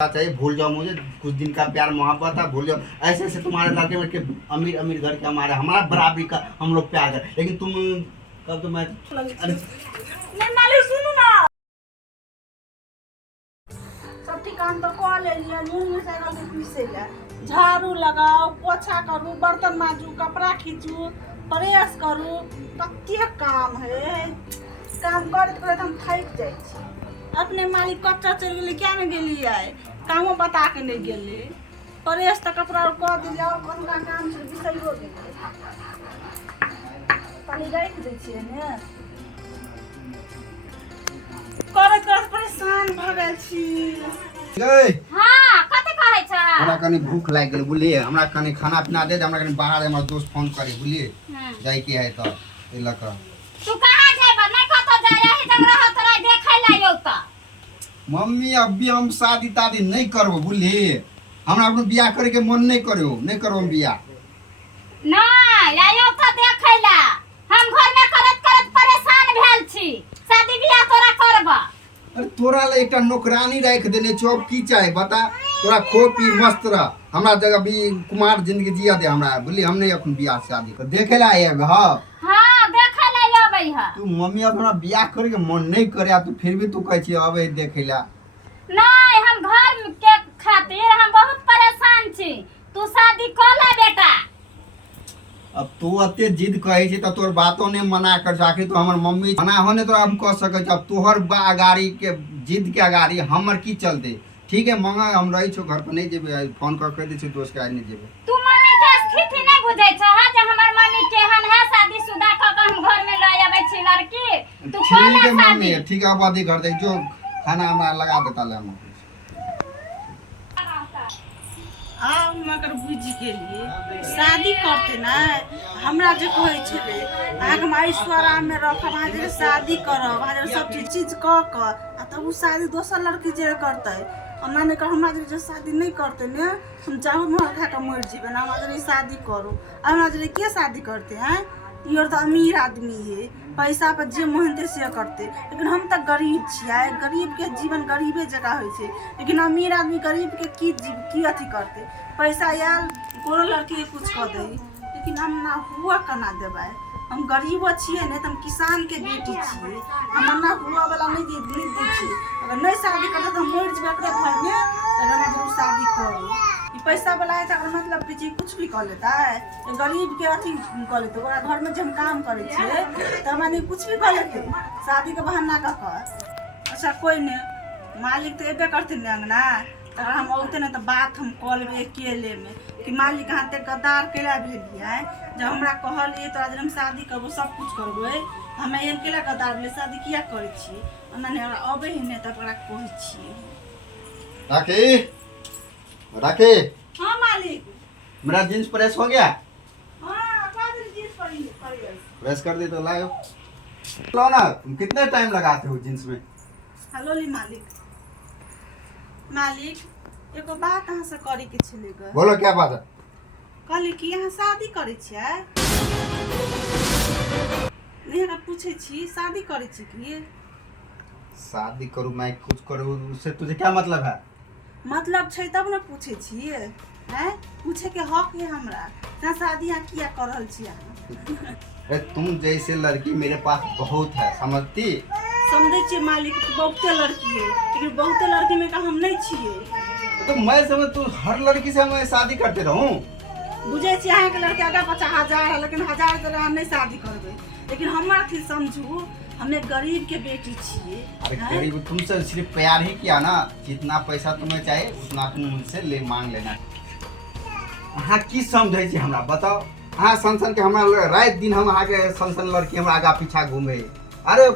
चाहिए, भूल जाओ मुझे, कुछ दिन का प्यार मोहब्बत था, भूल जाओ। ऐसे ऐसे तुम्हारे लड़के में के अमीर अमीर घर के हमारे हमारा बराबरी का हम लोग प्यार कर, लेकिन तुम कब तो मैं अरे नहीं मालिक सुनो ना। सब ठीक काम तो कॉल ले लिया, नींद में साइकिल से पीसे ला, झाड़ू लगाओ, पोछा करूँ, बर्तन मांजू, कपड़ा खींचू, प्रेस करूँ, कत्ते काम है। काम करते करते हम थक जाए छी। अपने मालिक कच्चा चल गेली, क्या नहीं गेली आए, कामो बता के नहीं गेली, प्रेस तो कपड़ा कह दिली और कौन का काम से बिसरियो गेली। पानी राख दै छियै ने, करत करत परेशान भ गेल छी। हां कते कहै छ हमरा कनी भूख लाग गेल बुलिए, हमरा कनी खाना पीना दे, हमरा कनी बाहर हमर दोस्त फोन करे बुलिए जाई के है त ए लक। तू कहां जेबा? नहीं कतो जाय है जगह हो तोरा देखै ला यौ त मम्मी अभी हम शादी तादी नहीं करबो बुलिए, हमरा अपन बियाह करे के मन नहीं करो, नहीं करबो बियाह। नहीं आयो त देखै ला, हम घर में करत करत परेशान भेल छी, शादी बियाह तोरा करबा। अरे तोरा ले एकटा नौकरानी राख देने छौ, की चाहे बता, तोरा खो पी मस्त रह, हमरा जगह भी कुमार जिंदगी जिया दे हमरा बुली, हम नहीं अपन बियाह शादी कर देखे ला आए। हां हां देखै ला आबै है। तू मम्मी अपना बियाह करे के मन नहीं करे, तू फिर भी तू कहै छी आबै देखे ला। नहीं हम घर के खातिर हम बहुत परेशान छी, तू शादी कर ले बेटा। अब तू अते जिद कहै छी त तोर बातों ने मना कर जाके, तो हमर मम्मी मना होने तो हम कह सकै छी। अब तोहर गाड़ी के जिद के गाड़ी हमर की चलते, ठीक है मंगा हम रही छो घर पर नहीं जेबे, फोन कर कह दे छी दोस्त के आज नहीं जेबे। तू मम्मी के स्थिति नहीं बुझै छ हा, जे हमर मम्मी केहन है, शादीशुदा क के हम घर में ल आबै छी लड़की। तू कर ले शादी। मम्मी ठीक है, अब आदि घर देख जो खाना हमरा लगा देता ले हम। आब मगर बुझ गेलिए, शादी करते ना हमरा जे कहै छले आग में ऐश्वर्या में रखब, अहाँ जे शादी करब, अहाँ जे सब चीज क क आ तब उ शादी दोसर लड़की जे करते, हमरा ने कर हमरा जे शादी नहीं करते ने, हम जाओ मोहर खा के मर जीबे ना, हमरा जे शादी करू। हमरा जे के शादी करते हैं, ये तो अमीर आदमी है, पैसा पर जे मोहनते से करते, लेकिन हम तो गरीब छियै, गरीब के जीवन गरीबे जगह होइ छै। लेकिन अमीर आदमी गरीब के की अथी करते, पैसा यार कोनो लड़की के कुछ कर दे, लेकिन हम ना हुआ कना देबै। हम गरीबो छियै ने, तो हम किसान के बेटी छियै, हम ना हुआ वाला नहीं दे छियै। अगर नहीं शादी करते तो हम मर जेबै अपने घर में, अगर हम जरूर शादी करू। ई पैसा वाला है तो मतलब कि जी कुछ भी कर लेता है, तो गरीब के अथी कर लेते, ओकरा घर में जब हम काम करे छियै तो हमरा नहीं कुछ भी कर लेते, शादी के बहाना का कर। अच्छा कोई नहीं, मालिक तो एबे करते ने अंगना, तो हम औते ना तो बात हम कह लेबै अकेले में कि मालिक अहाँ ते गद्दार केला भेलिए, जब हमरा कहलिए तो आज हम शादी करबो सब कुछ करबै, हम अकेला गद्दार भेलिए, शादी किया करे छियै, ओना ने अबे ही ने तो ओकरा कहै छियै। राखी राखी, हाँ मालिक। मेरा जींस प्रेस हो गया? हाँ जींस पड़ी प्रेस कर दी तो लाओ लो ना। तुम कितने टाइम लगाते हो जींस में? हेलो ली मालिक। मालिक एगो बात अहाँ से करे के छले ग। बोलो क्या बात है? कहली कि यहाँ शादी करे छियै? नहीं हमरा पूछे छी शादी करे छी कि? शादी करूं मैं कुछ करूं, उससे तुझे क्या मतलब है? मतलब छै तब ना पूछे छी, हैं पूछे के हक है हमरा, ना शादी यहाँ किया कर रहल छी अहाँ? अरे तुम जैसे लड़की मेरे पास बहुत है, समझती? समझे छियै मालिक, बहुते लड़की है, लेकिन बहुते लड़की में का हम नहीं छियै। तो मैं समझ तू हर लड़की से मैं शादी करते रहूं? बुझे छी अहाँ के लड़के आगे 50,000 है, लेकिन 1000 के हम नहीं शादी करबे, लेकिन हमरा थी समझू हमें गरीब के बेटी छियै। अरे गरीब तुमसे सिर्फ प्यार ही किया ना, जितना पैसा तुम्हें चाहिए उतना तुम मुझसे ले मांग लेना। अहाँ की समझे छी हमरा बताओ? अहाँ सन के हमरा रात दिन हम अहाँ के सन लड़की हमरा आगा पीछा घूमे। अरे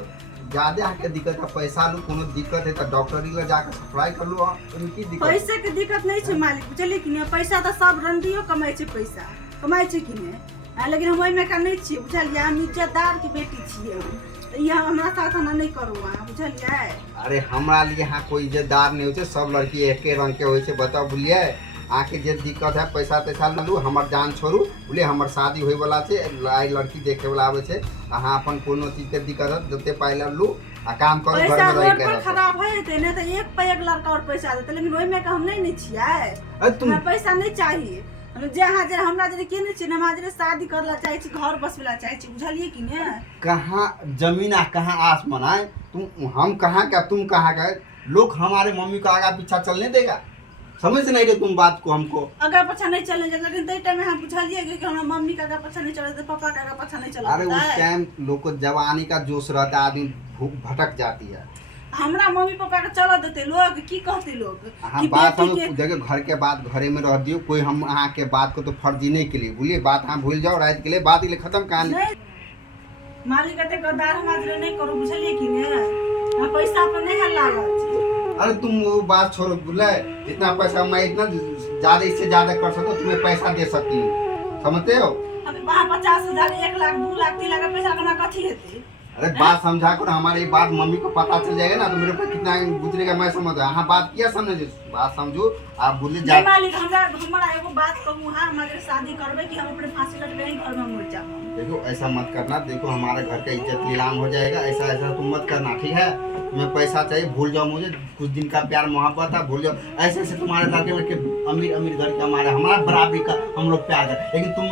ज्यादा अहाँ के दिक्कत है पैसा लू, कोनो दिक्कत है तो डॉक्टरी ले जाकर सप्लाई कर लो। उनकी दिक्कत पैसे के दिक्कत नहीं छै मालिक, बुझलिए कि नहीं? पैसा तो सब रंडियो कमाई छै, पैसा कमाई छै कि नहीं, लेकिन हम ओहिमे का नहीं छियै, बुझलिए? हम इज्जतदार के बेटी छियै, तो ये हमरा साथ ना नहीं करू अहाँ, बुझलिए? अरे हमरा लिए यहाँ कोई इज्जतदार नहीं होते, सब लड़की एके रंग के होते, बताओ बुलिए? आके जे दिक्कत है पैसा तैसा लू, हमर जान छोड़ू बोले, हमर शादी होए वाला छे, लड़की देखे वाला आवे छे, अहाँ अपन कोनो चीज के दिक्कत है जते पाइला लू, आ काम करो घर पैसा में रह रोड के पर रहो। खराब है ते नहीं तो एक पे एक लड़का और पैसा देते, लेकिन ओइ में का हम नहीं छियै। अरे तुम हमरा पैसा नहीं चाहिए। हम जहाँ जे हमरा जे केने छी, हमरा जे शादी करला चाहे छी, घर बसवेला चाहे छी, बुझलिए कि ने? कहाँ जमीन आ कहाँ आसमान है। तुम हम कहाँ का तुम कहाँ का। लोग हमारे मम्मी को आगा पीछा चलने देगा? समझ नहीं रहे तुम बात को हमको। अगर पछा नहीं चले जाए, लेकिन तई टाइम में हम बुझलिए कि हमरा मम्मी का अगर पछा नहीं चले तो पापा का अगर पछा नहीं चले। अरे उस टाइम लोग को जवानी का जोश रहता है, आदमी भटक जाती है। हमरा मम्मी पापा के चला देते लोग, की कहते लोग हाँ कि बात हम बेटी के देखिए घर के बात घरे में रह दियो। कोई हम अहाँ के बात को तो फर्जी नहीं के लिए बोलिए, बात हाँ भूल जाओ रात के लिए, बात के लिए खत्म कहानी। नहीं मालिक कहते गद्दार हमारे नहीं करो, बुझलिए कि ने? हम पैसा पर नहीं है लालच। अरे तुम वो बात छोड़ो, बोले इतना पैसा मैं इतना ज्यादा इससे ज्यादा कर सकता हूँ, तुम्हें पैसा दे सकती हूँ, समझते हो? अभी वहाँ 50,000 1 लाख 2 लाख 3 लाख पैसा करना कथी हेते? अरे बात समझा कर, हमारी बात मम्मी को पता चल जाएगा ना तो मेरे पे कितना गुजरेगा मैं समझ। हाँ बात किया समझे, बात समझो। आप बोले जा नहीं मालिक हमरा एगो बात कहूँ, हाँ हमारे शादी करबे कि हम अपने फांसी लटके ही घर में मर जाबो। देखो ऐसा मत करना, देखो हमारे घर का इज्जत नीलाम हो जाएगा। ऐसा ऐसा तुम मत करना, ठीक है? तुम्हें पैसा चाहिए भूल जाओ, मुझे कुछ दिन का प्यार मोहब्बत है भूल जाओ। ऐसे ऐसे तुम्हारे लड़के लड़के अमीर अमीर घर के हमारा बराबरी का हम लोग प्यार कर, लेकिन तुम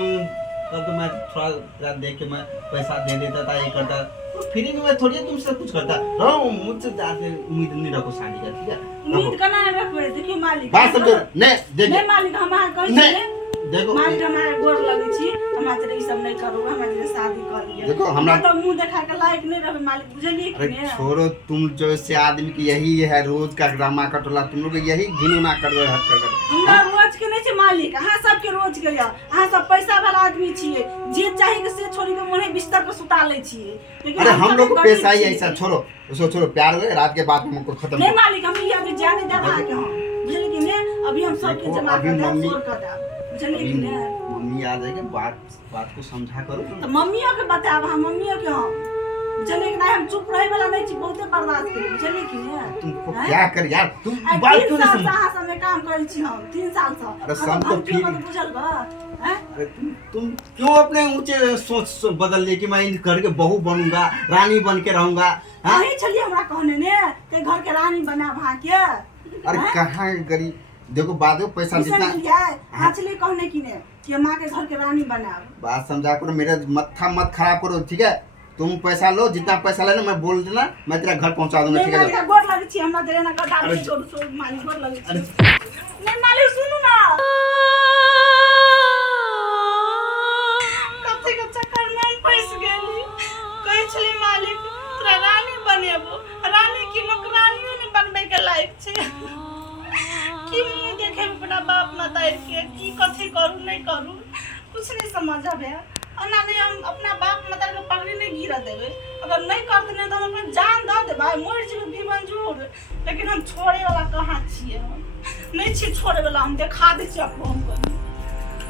तब तो मैं थोड़ा देख के मैं पैसा दे देता था, ये करता तो फ्री में मैं थोड़ी तुमसे कुछ करता रहो। मुझसे ज्यादा उम्मीद नहीं रखो शादी का, ठीक है? उम्मीद करना नहीं रखबे। देखियो मालिक बात समझो। नहीं देखो नहीं मालिक हम अहाँ कहै नहीं छी देखो मालिक हमारे गोर लगे छी, हमारे ई सब नहीं करू, हमारे शादी कर लिया। देखो हमरा तो मुंह देखा के लायक नहीं रहबे मालिक, बुझलिए कि अरे ने? छोड़ो, तुम जो से आदमी की यही है रोज का ड्रामा कटोला, तुम लोग यही घिनौना कर रहे हट कर। हमरा रोज के नहीं छै मालिक, अहाँ सबके रोज के या अहाँ सब पैसा वाला आदमी छिए, जे चाही के से छोड़ी के मोने बिस्तर पर सुता ले छिए। लेकिन अरे हम लोग को गरीब पैसा ही छिए। ऐसा छोड़ो, उसको छोड़ो, प्यार हुए रात के बाद हमको खत्म नहीं करो। मालिक हम ये अभी जाने दे रहा के हम, बुझलिए कि ने? अभी हम सबके देखो, जमा अभी कर दे, मम्मी- छोड़ कर दे, बुझलिए कि अभी ने? मम्मी आ जाएगी, बात को समझा करो। तो मम्मियों के बताब, हम मम्मियों के हम बुझलिए कि नहीं? हम चुप रहे वाला नहीं छी, बहुते बर्दाश्त करी, बुझलिए कि ने? तुमको हैं? क्या कर यार, तुम आ बात 3 क्यों नहीं साल समझ? से अहाँ सब में काम करै छी हम, 3 साल से। अरे सब तो ठीक है। बुझल बा हैं? अरे तुम क्यों अपने ऊंचे सोच बदल लिए कि मैं इन घर के बहू बनूंगा, रानी बन के रहूंगा? हाँ? नहीं चलिए हमरा कहने ने ते घर के रानी बना भा के। अरे कहाँ गरीब, देखो बाद में पैसा जितना आचले कहने की ने कि माँ के घर के रानी बनाब। बात समझा करो, मेरा मत्था मत खराब करो, ठीक है? तुम पैसा लो, जितना पैसा लेना मैं बोल देना, मैं तेरा घर पहुंचा दूंगा, ठीक है? नहीं गोर लगे छी हमरा देना ना गदा अरे नहीं करू, सो मालिक गोर लगे छी। अरे नहीं मालिक सुनु ना, कते के चक्कर में हम फंस गेली। कहै छली मालिक तोरा रानी बनेबो, रानी की नौकरानियों ने बनबे के लायक छै। की मुंह देखे अपना बाप माता के, की कथी करू नहीं करू कुछ नहीं समझ आवे। अन्ना नहीं हम अपना बाप माता के पगड़ी नहीं गिरा देवे, अगर नहीं करते नहीं तो हम अपन जान दे दे भाई, मर जेबे भी मंजूर। लेकिन हम छोड़े वाला कहाँ छिए, हम नहीं छी छोड़े वाला, हम देखा दे छी आपको हम।